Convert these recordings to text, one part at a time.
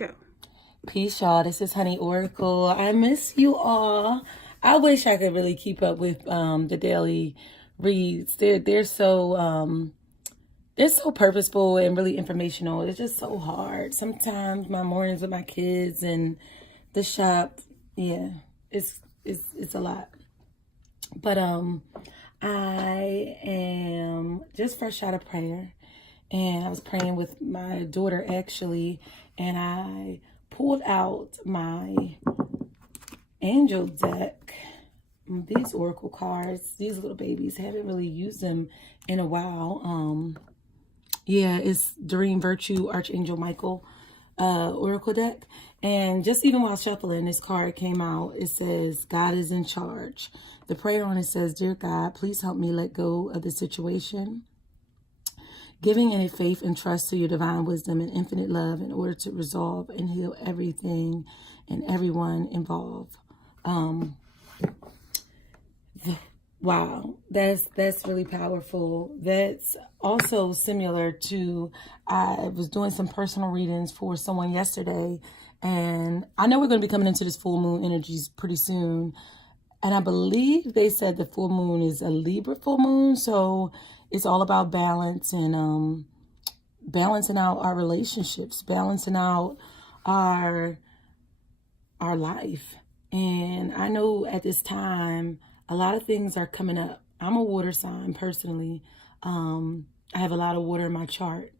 Go. Peace, y'all. This is Honey Oracle. I miss you all. I wish I could really keep up with the daily reads. They're so purposeful and really informational. It's just so hard. Sometimes my mornings with my kids and the shop, yeah, it's a lot. But I am just fresh out of prayer, and I was praying with my daughter actually, and I pulled out my angel deck. These oracle cards, these little babies, haven't really used them in a while. Yeah, it's Doreen Virtue Archangel Michael oracle deck. And just even while shuffling, this card came out. It says, God is in charge. The prayer on it says, Dear God, please help me let go of the situation, giving any faith and trust to your divine wisdom and infinite love in order to resolve and heal everything and everyone involved. Wow, that's really powerful. That's also similar to, I was doing some personal readings for someone yesterday, and I know we're going to be coming into this full moon energies pretty soon. And I believe they said the full moon is a Libra full moon, so it's all about balance and balancing out our relationships, balancing out our life. And I know at this time, a lot of things are coming up. I'm a water sign personally. I have a lot of water in my chart,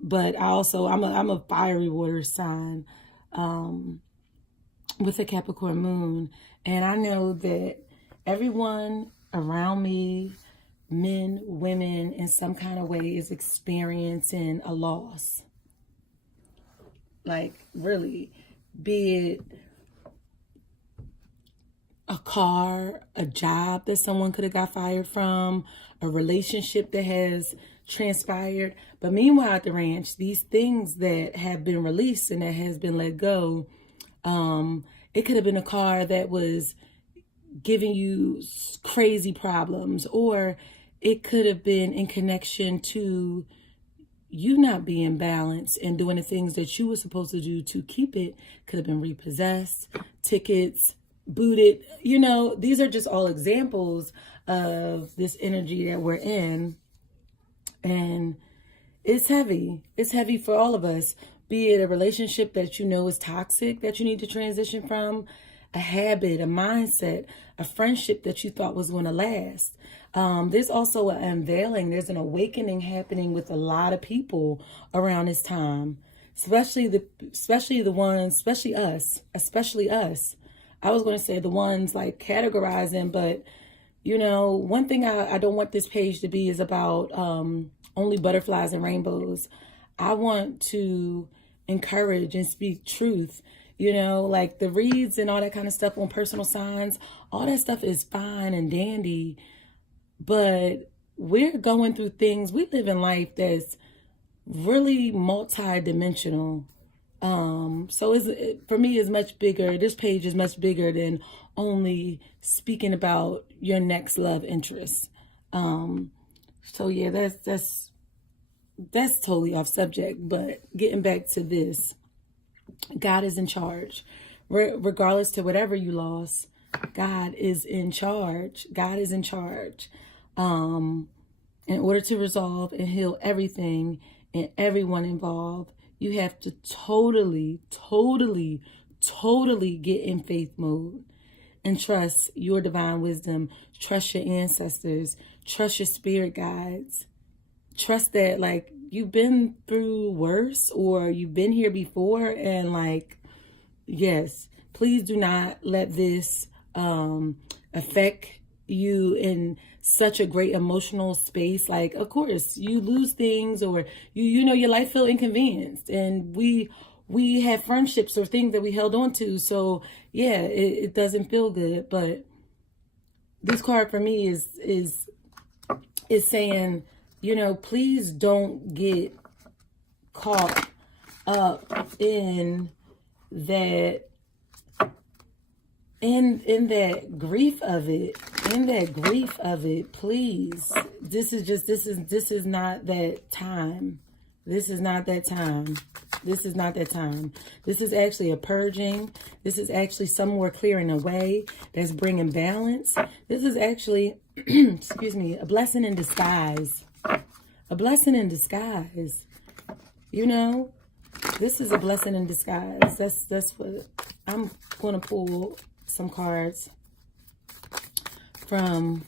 but I'm a fiery water sign with a Capricorn moon. And I know that everyone around me, men, women, in some kind of way is experiencing a loss. Like, really, be it a car, a job that someone could have got fired from, a relationship that has transpired. But meanwhile at the ranch, these things that have been released and that has been let go, it could have been a car that was giving you crazy problems, or it could have been in connection to you not being balanced and doing the things that you were supposed to do to keep it. Could have been repossessed, tickets, booted. You know, these are just all examples of this energy that we're in. And it's heavy. It's heavy for all of us. Be it a relationship that you know is toxic that you need to transition from, a habit, a mindset, a friendship that you thought was going to last. There's also an unveiling. There's an awakening happening with a lot of people around this time, especially us. I was going to say the ones like categorizing, but you know, one thing I don't want this page to be is about only butterflies and rainbows. I want to encourage and speak truth. You know, like the reads and all that kind of stuff on personal signs, all that stuff is fine and dandy, but we're going through things. We live in life that's really multi-dimensional. So for me, is much bigger. This page is much bigger than only speaking about your next love interest. So yeah, that's totally off subject, but getting back to this, God is in charge. Regardless to whatever you lost, God is in charge. God is in charge. In order to resolve and heal everything and everyone involved, you have to totally get in faith mode and trust your divine wisdom, trust your ancestors, trust your spirit guides. Trust that, like, you've been through worse or you've been here before, and like, yes, please do not let this affect you in such a great emotional space. Like, of course, you lose things, or you know your life feel inconvenienced, and we have friendships or things that we held on to. So yeah, it doesn't feel good. But this card for me is saying, you know, please don't get caught up in that grief of it. Please, this is not that time. This is not that time. This is not that time. This is actually a purging. This is actually some more clearing away that's bringing balance. This is actually, excuse me, a blessing in disguise. A blessing in disguise. You know, this is a blessing in disguise. That's what I'm going to pull some cards from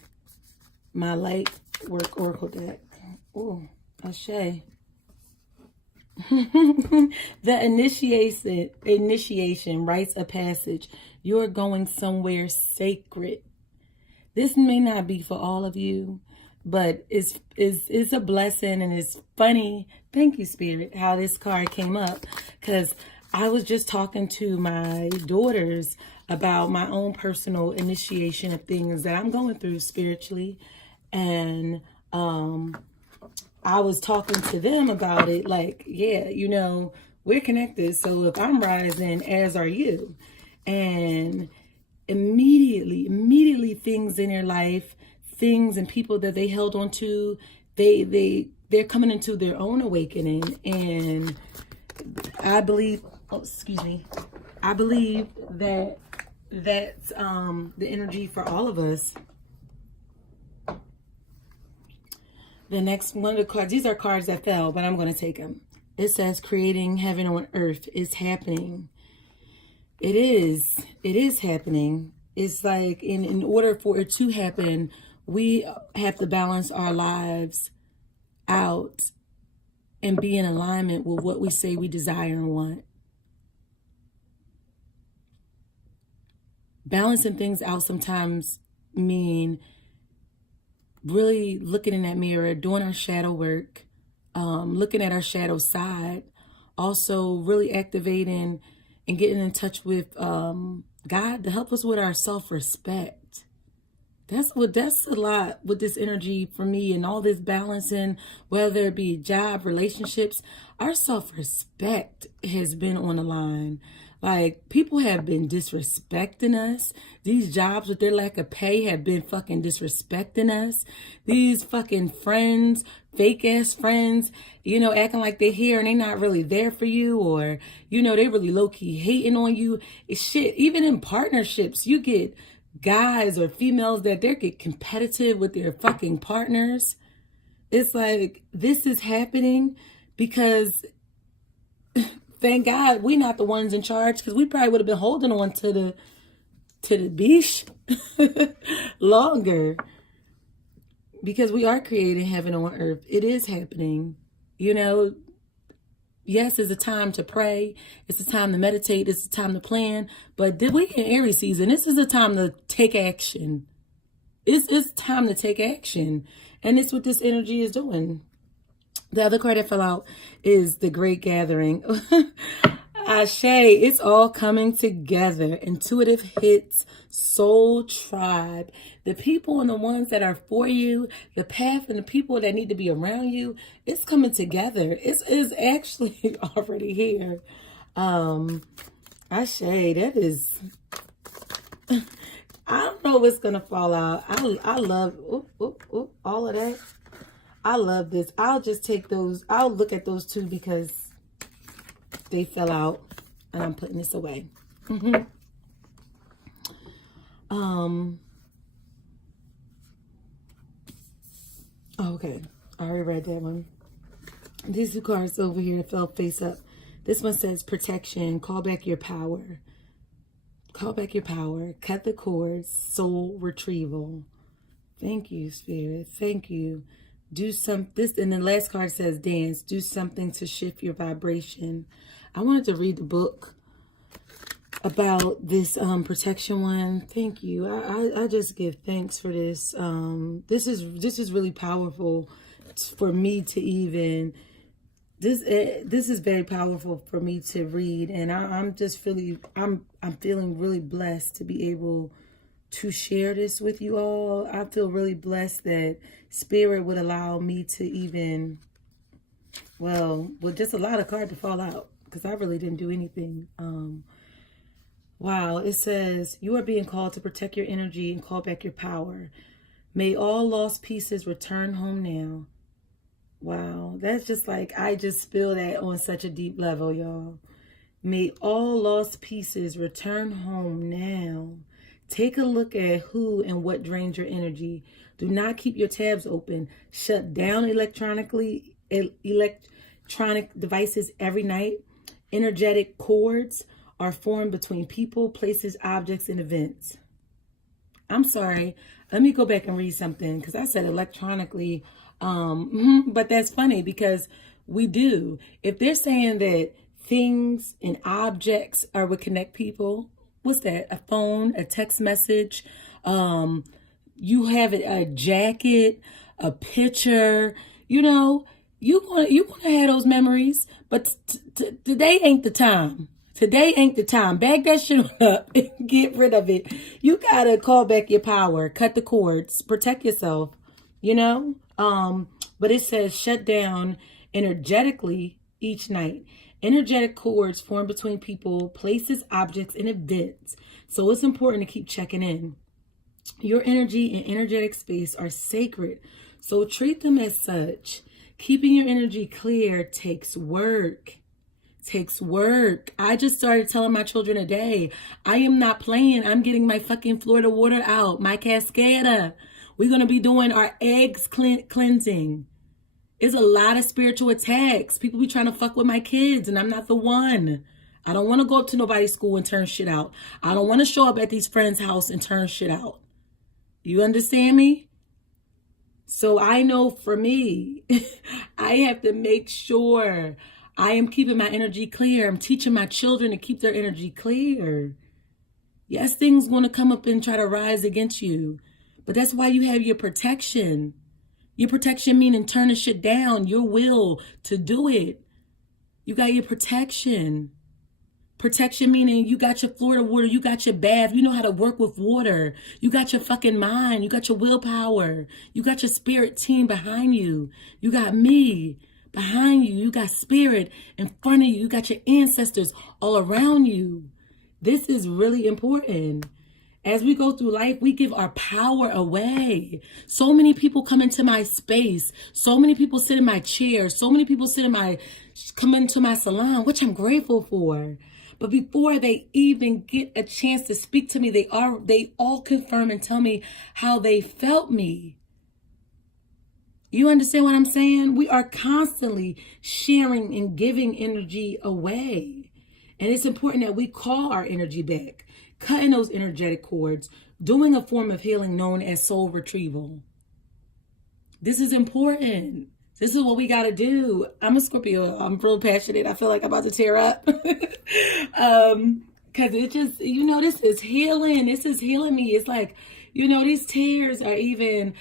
my light work oracle deck. Oh, Ashe. The initiation rites of passage. You're going somewhere sacred. This may not be for all of you, but it's a blessing, and it's funny. Thank you, Spirit, how this card came up, because I was just talking to my daughters about my own personal initiation of things that I'm going through spiritually, and I was talking to them about it, like, yeah, you know, we're connected. So if I'm rising, as are you. And immediately things in their life, things and people that they held on to, they're coming into their own awakening. And I believe, I believe that that's the energy for all of us. The next one of the cards, these are cards that fell, but I'm going to take them. It says creating heaven on earth is happening. It is happening. It's like in order for it to happen, we have to balance our lives out and be in alignment with what we say we desire and want. Balancing things out sometimes mean really looking in that mirror, doing our shadow work, looking at our shadow side, also really activating and getting in touch with God to help us with our self-respect. That's a lot with this energy for me, and all this balancing, whether it be job, relationships. Our self-respect has been on the line. Like, people have been disrespecting us. These jobs with their lack of pay have been fucking disrespecting us. These fucking friends, fake ass friends, you know, acting like they're here and they're not really there for you, or, you know, they really low key hating on you. It's shit. Even in partnerships, you get guys or females that they get competitive with their fucking partners. It's like, this is happening because thank God we're not the ones in charge, because we probably would have been holding on to the beach longer, because we are creating heaven on earth. It is happening. You know, yes, it's a time to pray. It's a time to meditate. It's a time to plan. But did we in Aries season? This is a time to take action. It's time to take action. And it's what this energy is doing. The other card that fell out is the Great Gathering. Ashe, it's all coming together. Intuitive hits, soul tribe. The people and the ones that are for you, the path and the people that need to be around you, it's coming together. It's actually already here. Ashe, that is... I don't know what's going to fall out. I love all of that. I love this. I'll just take those. I'll look at those two because they fell out, and I'm putting this away. Okay. I already read that one. These two cards over here fell face up. This one says protection. Call back your power. Call back your power. Cut the cords. Soul retrieval. Thank you, Spirit. Thank you. Do this, and the last card says dance. Do something to shift your vibration. I wanted to read the book about this protection one. Thank you. I just give thanks for this. This is really powerful for me to even. This is very powerful for me to read, and I'm feeling really blessed to be able to share this with you all. I feel really blessed that Spirit would allow me to even, well, just allow the card to fall out, because I really didn't do anything. Wow, it says, you are being called to protect your energy and call back your power. May all lost pieces return home now. Wow, that's just like, I just feel that on such a deep level, y'all. May all lost pieces return home now. Take a look at who and what drains your energy. Do not keep your tabs open. Shut down electronic devices every night. Energetic cords are formed between people, places, objects, and events. I'm sorry. Let me go back and read something because I said electronically. But that's funny because we do. If they're saying that things and objects are what connect people, what's that? A phone, a text message, you have a jacket, a picture, you're gonna have those memories, but today ain't the time. Today ain't the time. Bag that shit up and get rid of it. You gotta call back your power, cut the cords, protect yourself, you know? But it says shut down energetically each night. Energetic cords form between people, places, objects, and events. So it's important to keep checking in. Your energy and energetic space are sacred, so treat them as such. Keeping your energy clear takes work. Takes work. I just started telling my children today, I am not playing. I'm getting my fucking Florida water out, my Cascada. We're going to be doing our eggs cleansing. There's a lot of spiritual attacks. People be trying to fuck with my kids, and I'm not the one. I don't want to go up to nobody's school and turn shit out. I don't want to show up at these friends' house and turn shit out. You understand me? So I know for me, I have to make sure I am keeping my energy clear. I'm teaching my children to keep their energy clear. Yes, things going to come up and try to rise against you. But that's why you have your protection. Your protection meaning turning shit down, your will to do it. You got your protection. Protection meaning you got your Florida water, you got your bath, you know how to work with water. You got your fucking mind, you got your willpower. You got your spirit team behind you. You got me behind you. You got spirit in front of you. You got your ancestors all around you. This is really important. As we go through life, we give our power away. So many people come into my space. So many people sit in my chair. So many people come into my salon, which I'm grateful for. But before they even get a chance to speak to me, they all confirm and tell me how they felt me. You understand what I'm saying? We are constantly sharing and giving energy away. And it's important that we call our energy back, cutting those energetic cords, doing a form of healing known as soul retrieval. This is important. This is what we got to do. I'm a Scorpio. I'm real passionate. I feel like I'm about to tear up. Because it just, this is healing. This is healing me. It's like, these tears are even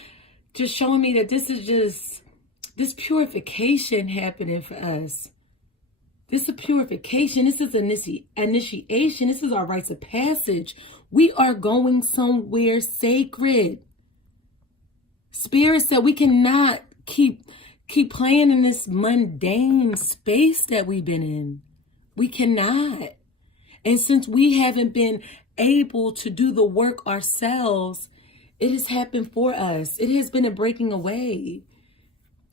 just showing me that this is just, this purification happening for us. This is purification. This is initiation. This is our rites of passage. We are going somewhere sacred. Spirit said we cannot keep playing in this mundane space that we've been in. We cannot. And since we haven't been able to do the work ourselves, it has happened for us. It has been a breaking away.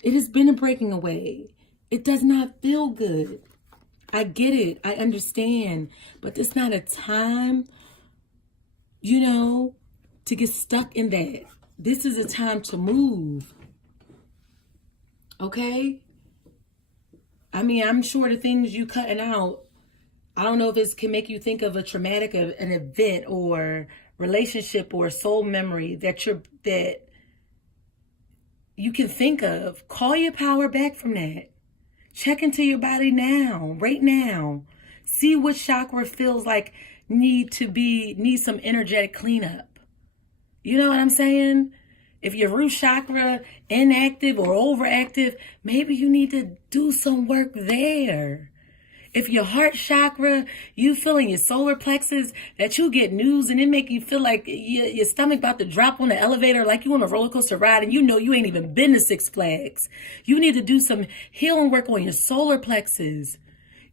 It has been a breaking away. It does not feel good. I get it. I understand. But it's not a time, to get stuck in that. This is a time to move. Okay? I mean, I'm sure the things you cutting out, I don't know if it can make you think of a traumatic an event or relationship or soul memory that you can think of. Call your power back from that. Check into your body now, right now. See what chakra feels like need some energetic cleanup. You know what I'm saying? If your root chakra inactive or overactive, maybe you need to do some work there. If your heart chakra, you feeling your solar plexus, that you get news and it make you feel like your stomach about to drop on the elevator, like you on a roller coaster ride and you ain't even been to Six Flags. You need to do some healing work on your solar plexus.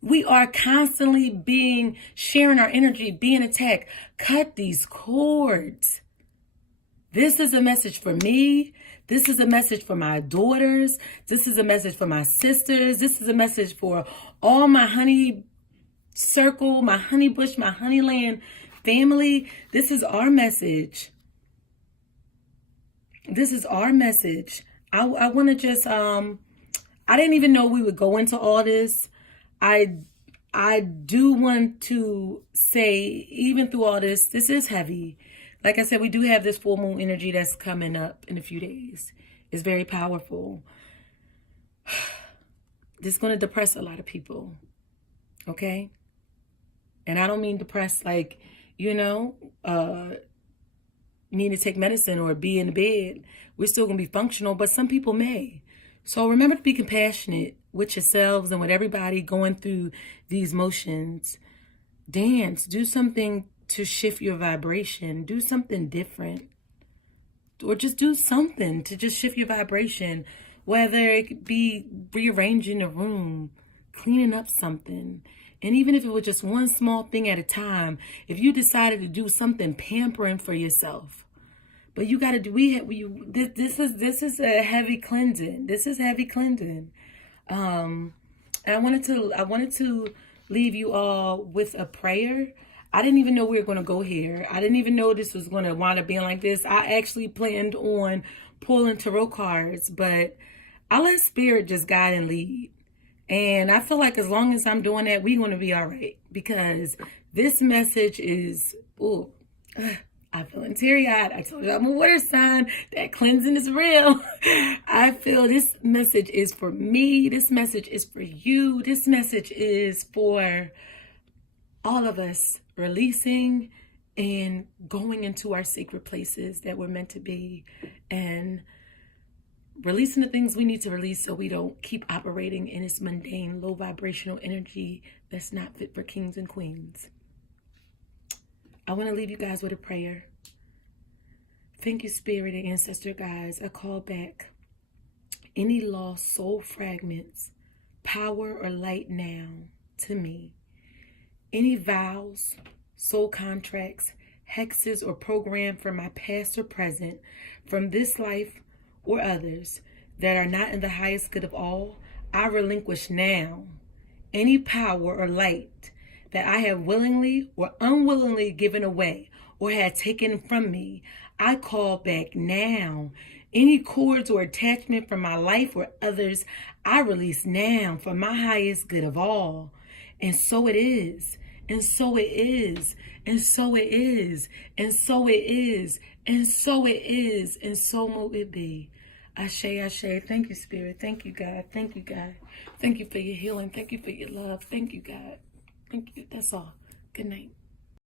We are constantly sharing our energy, being attacked. Cut these cords. This is a message for me This is a message for my daughters. This is a message for my sisters. This is a message for all my honey circle, my honey bush, my honeyland family. This is our message. This is our message. I want to just, I didn't even know we would go into all this. I do want to say, even through all this, this is heavy. Like I said, we do have this full moon energy that's coming up in a few days. It's very powerful. This is going to depress a lot of people. Okay? And I don't mean depressed like, you know, need to take medicine or be in the bed. We're still going to be functional, but some people may. So remember to be compassionate with yourselves and with everybody going through these motions. Dance. Do something to shift your vibration. Do something different. Or just do something to just shift your vibration. Whether it could be rearranging a room, cleaning up something. And even if it was just one small thing at a time, if you decided to do something pampering for yourself. But you got to do, this is a heavy cleansing. This is heavy cleansing. And I wanted to leave you all with a prayer. I didn't even know we were going to go here. I didn't even know this was going to wind up being like this. I actually planned on pulling tarot cards, but I let spirit just guide and lead. And I feel like as long as I'm doing that, we're going to be all right. Because this message is, I'm feeling teary-eyed. I told you I'm a water sign. That cleansing is real. I feel this message is for me. This message is for you. This message is for all of us releasing and going into our sacred places that we're meant to be. And releasing the things we need to release so we don't keep operating in this mundane, low vibrational energy that's not fit for kings and queens. I want to leave you guys with a prayer. Thank you, Spirit and Ancestor guides. I call back any lost soul fragments, power or light now to me. Any vows, soul contracts, hexes, or program from my past or present, from this life or others that are not in the highest good of all, I relinquish now. Any power or light that I have willingly or unwillingly given away or had taken from me, I call back now. Any cords or attachment from my life or others, I release now for my highest good of all. And so it is. And so it is. And so it is. And so it is. And so it is. And so will it be. Ashe, Ashe. Thank you, Spirit. Thank you, God. Thank you, God. Thank you for your healing. Thank you for your love. Thank you, God. Thank you. That's all. Good night.